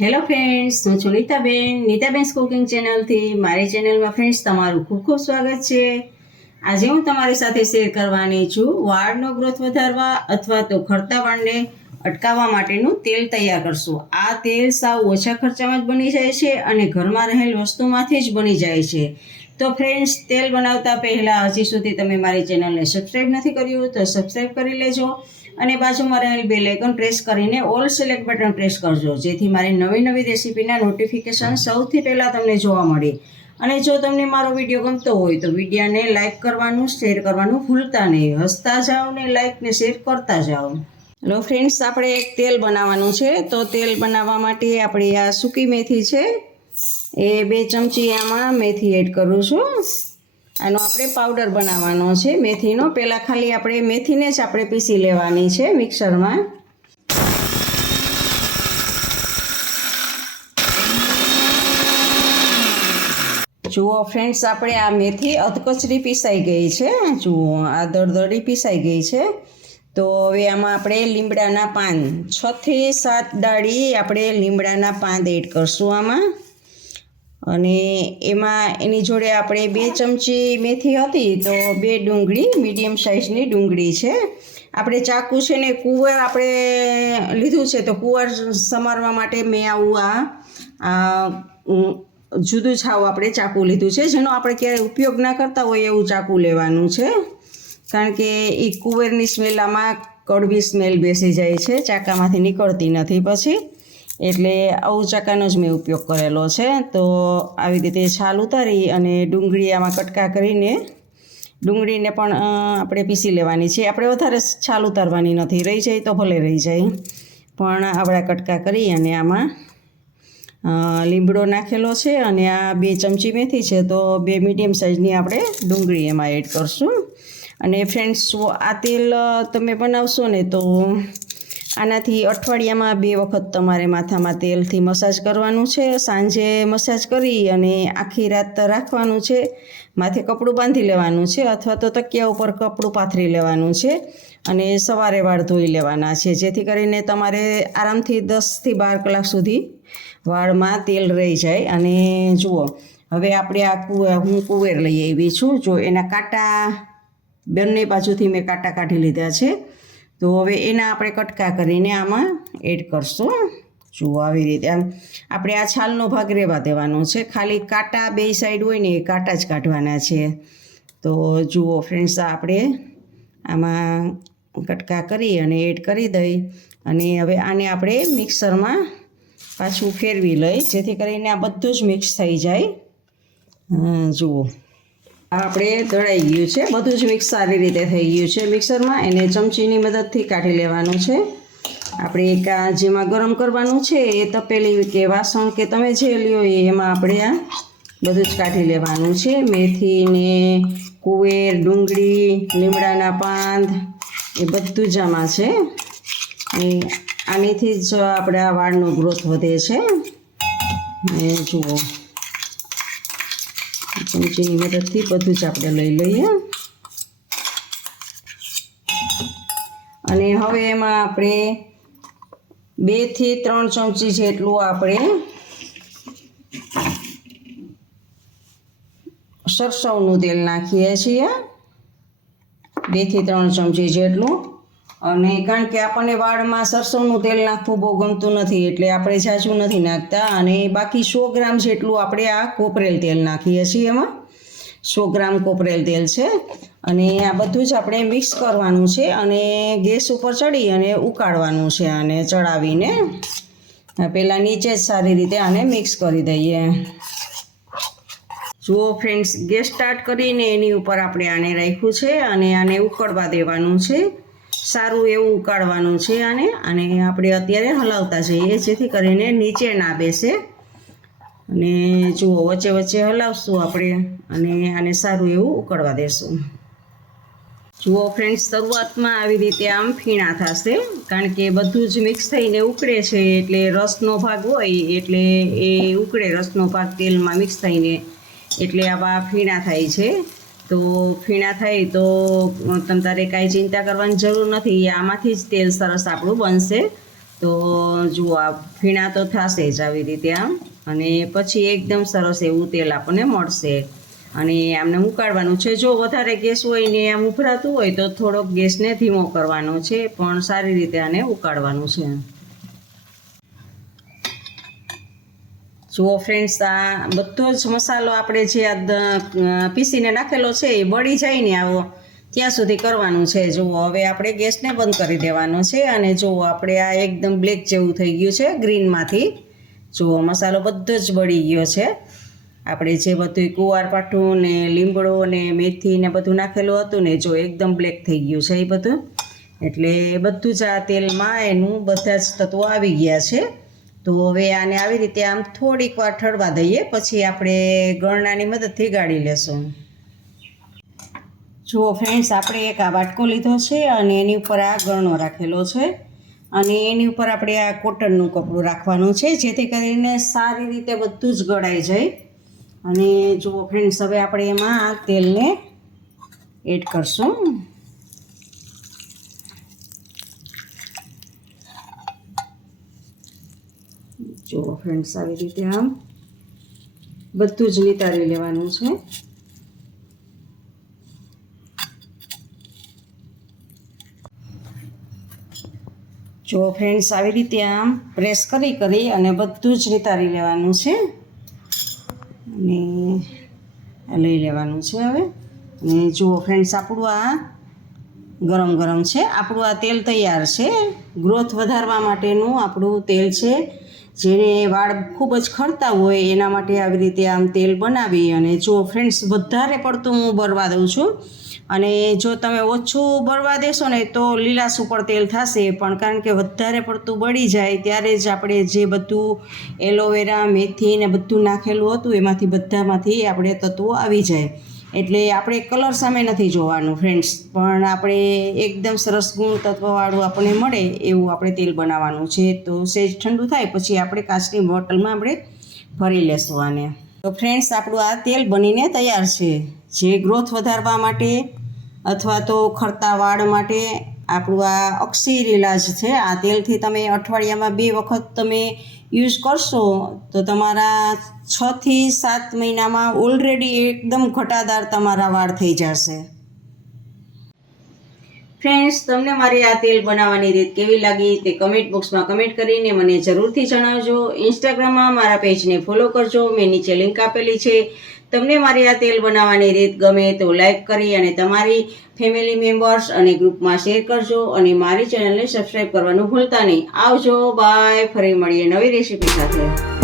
Hello friends, હું છું Nitaben cooking ચેનલથી. મારી ચેનલમાં ફ્રેન્ડ્સ તમારું ખૂબ ખૂબ સ્વાગત છે. આજે હું તમારી સાથે શેર કરવાની છું વાળનો ગ્રોથ વધારવા અથવા તો ખરતા વાળને અટકાવવા માટેનું તેલ તૈયાર કરશું. આ તેલ સાવ ઓછા ખર્ચામાં જ બની જાય છે અને ઘરમાં રહેલ વસ્તુમાંથી જ બની જાય છે. તો ફ્રેન્ડ્સ, તેલ બનાવતા પહેલાં હજી સુધી તમે મારી ચેનલને સબસ્ક્રાઈબ નથી કર્યું તો સબસ્ક્રાઈબ કરી લેજો અને બાજુમાં રહેલ બેલ આઇકન પ્રેસ કરીને ઓલ સિલેક્ટ બટન પ્રેસ કરજો, જેથી મારી નવી રેસીપીના નોટિફિકેશન સૌથી પહેલાં તમને જોવા મળે. અને જો તમને મારો વિડીયો ગમતો હોય તો વિડીયોને લાઇક કરવાનું, શેર કરવાનું ભૂલતા નહીં. હસતા જાઓ ને લાઇક ને શેર કરતા જાઓ. હેલો ફ્રેન્ડ્સ, આપણે એક તેલ બનાવવાનું છે. તો તેલ બનાવવા માટે આપણી આ સૂકી મેથી છે, એ 2 ચમચી આમાં મેથી એડ કરું છું. આનો આપણે પાવડર બનાવવાનો છે મેથીનો. પહેલાં ખાલી આપણે મેથીને જ આપણે પીસી લેવાની છે મિક્સરમાં. જુઓ ફ્રેન્ડ્સ, આપણે આ મેથી અધકચરી પીસાઈ ગઈ છે. જુઓ, આ દળદળી પીસાઈ ગઈ છે. તો હવે આમાં આપણે લીમડાના પાન 6 થી 7 ડાળી આપણે લીમડાના પાન એડ કરશું આમાં. અને એમાં એની જોડે આપણે 2 ચમચી મેથી હતી તો 2 ડુંગળી, મીડિયમ સાઇઝની ડુંગળી છે. આપણે ચાકુ છે ને કુંવર આપણે લીધું છે, તો કુંવર સમારવા માટે મેં આવું આ જુદું છાવ આપણે ચાકુ લીધું છે, જેનો આપણે ક્યારેય ઉપયોગ ના કરતા હોય એવું ચાકુ લેવાનું છે. કારણ કે એ કુંવરની સ્મેલ આમાં કડવી સ્મેલ બેસી જાય છે, ચાકામાંથી નીકળતી નથી પછી. એટલે આવું ચાકાનો જ મેં ઉપયોગ કરેલો છે. તો આવી રીતે છાલ ઉતારી અને ડુંગળી આમાં કટકા કરીને ડુંગળીને પણ આપણે પીસી લેવાની છે. આપણે વધારે છાલ ઉતારવાની નથી, રહી જાય તો ભલે રહી જાય, પણ આવડા કટકા કરી અને આમાં લીમડો નાખેલો છે અને આ 2 ચમચી મેથી છે, તો 2 મીડિયમ સાઇઝની આપણે ડુંગળી એમાં એડ કરશું. અને ફ્રેન્ડ્સ, આ તેલ તમે બનાવશો ને તો આનાથી અઠવાડિયામાં 2 વખત તમારે માથામાં તેલથી મસાજ કરવાનું છે. સાંજે મસાજ કરી અને આખી રાત રાખવાનું છે. માથે કપડું બાંધી લેવાનું છે અથવા તો તકિયા ઉપર કપડું પાથરી લેવાનું છે અને સવારે વાળ ધોઈ લેવાના છે, જેથી કરીને તમારે આરામથી 10 થી 12 કલાક સુધી વાળમાં તેલ રહી જાય. અને જુઓ, હવે આપણે હું કુવેર લઈ આવી છું. જો એના કાંટા બંને બાજુથી મેં કાંટા કાઢી લીધા છે. તો હવે એના આપણે કટકા કરીને આમાં એડ કરશું. જુઓ, આવી રીતે આમ આપણે આ છાલનો ભાગ રહેવા દેવાનો છે, ખાલી કાંટા 2 સાઈડ હોય ને એ કાંટા જ કાઢવાના છે. તો જુઓ ફ્રેન્ડ્સ, આપણે આમાં કટકા કરી અને એડ કરી દઈ અને હવે આને આપણે મિક્સરમાં પાછું ફેરવી લઈ, જેથી કરીને આ બધું જ મિક્સ થઈ જાય. જુઓ, આપણે દળાઈ ગયું છે, બધું જ મિક્સ સારી રીતે થઈ ગયું છે મિક્સરમાં. એને ચમચીની મદદથી કાઢી લેવાનું છે. આપણે એક જેમાં ગરમ કરવાનું છે એ તપેલી કે વાસણ કે તમે જે લ્યો એમાં આપણે આ બધું જ કાઢી લેવાનું છે. મેથીને કુવેર, ડુંગળી, લીમડાના પાન એ બધું જ આમાં છે. આનીથી જ આપણા વાળનો ગ્રોથ વધે છે. એ જુઓ, ચમચીની મદદથી બધું જ આપણે લઈ લઈએ. અને હવે એમાં આપણે 2 થી 3 ચમચી જેટલું આપણે સરસવનું તેલ નાખીએ છીએ, 2 થી 3 ચમચી જેટલું. અને કારણ કે આપણને વાળમાં સરસવનું તેલ નાખવું બહુ ગમતું નથી, એટલે આપણે ઝાઝું નથી નાખતા. અને બાકી 100 ગ્રામ જેટલું આપણે આ કોપરેલ તેલ નાખીએ છીએ. એમાં 100 ગ્રામ કોપરેલ તેલ છે. અને આ બધું જ આપણે મિક્સ કરવાનું છે અને ગેસ ઉપર ચડી અને ઉકાળવાનું છે. આને ચડાવીને પહેલાં નીચે જ સારી રીતે આને મિક્સ કરી દઈએ. જુઓ ફ્રેન્ડ્સ, ગેસ સ્ટાર્ટ કરીને એની ઉપર આપણે આને રાખ્યું છે અને આને ઉકળવા દેવાનું છે. સારું એવું ઉકાળવાનું છે આને. અને આપણે અત્યારે હલાવતા જઈએ, જેથી કરીને નીચે ના બેસે. અને જુઓ, વચ્ચે વચ્ચે હલાવશું આપણે અને આને સારું એવું ઉકળવા દેશું. જુઓ ફ્રેન્ડ્સ, શરૂઆતમાં આવી રીતે આમ ફીણા થશે, કારણ કે બધું જ મિક્સ થઈને ઉકળે છે. એટલે રસનો ભાગ હોય એટલે એ ઉકળે, રસનો ભાગ તેલમાં મિક્સ થઈને, એટલે આવા ફીણા થાય છે. તો ફીણા થાય તો તમ તારે કાંઈ ચિંતા કરવાની જરૂર નથી, આમાંથી જ તેલ સરસ આપણું બનશે. તો જુઓ આ ફીણા તો થશે જ આવી રીતે આમ, અને પછી એકદમ સરસ એવું તેલ આપણને મળશે. અને આમને ઉકાળવાનું છે. જો વધારે ગેસ હોય ને આમ ઉભરાતું હોય તો થોડોક ગેસને ધીમો કરવાનો છે, પણ સારી રીતે આને ઉકાળવાનું છે. જુઓ ફ્રેન્ડ્સ, આ બધો જ મસાલો આપણે જે આ પીસીને નાખેલો છે એ બળી જાય ને આવો ત્યાં સુધી કરવાનું છે. જુઓ હવે આપણે ગેસને બંધ કરી દેવાનો છે, અને જુઓ આપણે આ એકદમ બ્લેક જેવું થઈ ગયું છે ગ્રીનમાંથી. જુઓ મસાલો બધો જ બળી ગયો છે. આપણે જે બધું કુવારપાઠું ને લીમડો ને મેથી ને બધું નાખેલું હતું ને, જો એકદમ બ્લેક થઈ ગયું છે એ બધું. એટલે બધું જ આ તેલમાં એનું બધા જ તત્વો આવી ગયા છે. તો હવે આને આવી રીતે આમ થોડીક વાર ઠરવા દઈએ, પછી આપણે ગરણાની મદદથી ગાળી લેશું. જુઓ ફ્રેન્ડ્સ, આપણે એક આ વાટકો લીધો છે અને એની ઉપર આ ગરણો રાખેલો છે, અને એની ઉપર આપણે આ કોટનનું કપડું રાખવાનું છે, જેથી કરીને સારી રીતે બધું જ ગળાઈ જાય. અને જુઓ ફ્રેન્ડ્સ, હવે આપણે એમાં આ તેલને એડ કરશું. જુઓ ફ્રેન્ડ્સ, આવી રીતે આમ બધું જ નિતારી લેવાનું છે. જુઓ ફ્રેન્ડ્સ, આવી રીતે આમ પ્રેસ કરી અને બધું જ નિતારી લેવાનું છે, અને લઈ લેવાનું છે હવે. અને જુઓ ફ્રેન્ડ્સ, આપણું આ ગરમ છે, આપણું આ તેલ તૈયાર છે. ગ્રોથ વધારવા માટેનું આપણું તેલ છે. જેને વાળ ખૂબ જ ખરતા હોય એના માટે આવી રીતે આમ તેલ બનાવી. અને જો ફ્રેન્ડ્સ, વધારે પડતું હું બળવા દઉં છું, અને જો તમે ઓછું બળવા દેશો ને તો લીલાશ ઉપર તેલ થશે, પણ કારણ કે વધારે પડતું બળી જાય ત્યારે જ આપણે જે બધું એલોવેરા મેથી ને બધું નાખેલું હતું એમાંથી બધામાંથી આપણે તત્વો આવી જાય. એટલે આપણે કલર સામે નથી જોવાનું ફ્રેન્ડ્સ, પણ આપણે એકદમ સરસ ગુણ તત્વવાળું આપણને મળે એવું આપણે તેલ બનાવવાનું છે. તો સહેજ ઠંડુ થાય પછી આપણે કાચની બોટલમાં આપણે ભરી લેશું આને. તો ફ્રેન્ડ્સ, આપણું આ તેલ બનીને તૈયાર છે. જે ગ્રોથ વધારવા માટે અથવા તો ખરતા વાળ માટે આપણું આ અક્ષી ઇલાજ છે. આ તેલથી તમે અઠવાડિયામાં 2 વખત તમે યુઝ કરશો તો તમારા 6 થી 7 મહિનામાં ઓલરેડી એકદમ ઘટાદાર તમારા વાળ થઈ જશે. ફ્રેન્ડ્સ, તમને મારી આ તેલ બનાવવાની રીત કેવી લાગી તે કમેન્ટ બોક્સમાં કમેન્ટ કરીને મને જરૂરથી જણાવજો. ઇન્સ્ટાગ્રામમાં મારા પેજને ફોલો કરજો, મેં નીચે લિંક આપેલી છે. તમને મારી આ તેલ બનાવવાની રીત ગમે તો લાઈક કરી અને તમારી ફેમિલી મેમ્બર્સ અને ગ્રુપમાં શેર કરજો, અને મારી ચેનલને સબસ્ક્રાઈબ કરવાનું ભૂલતા નહીં. આવજો, બાય. ફરી મળીએ નવી રેસીપી સાથે.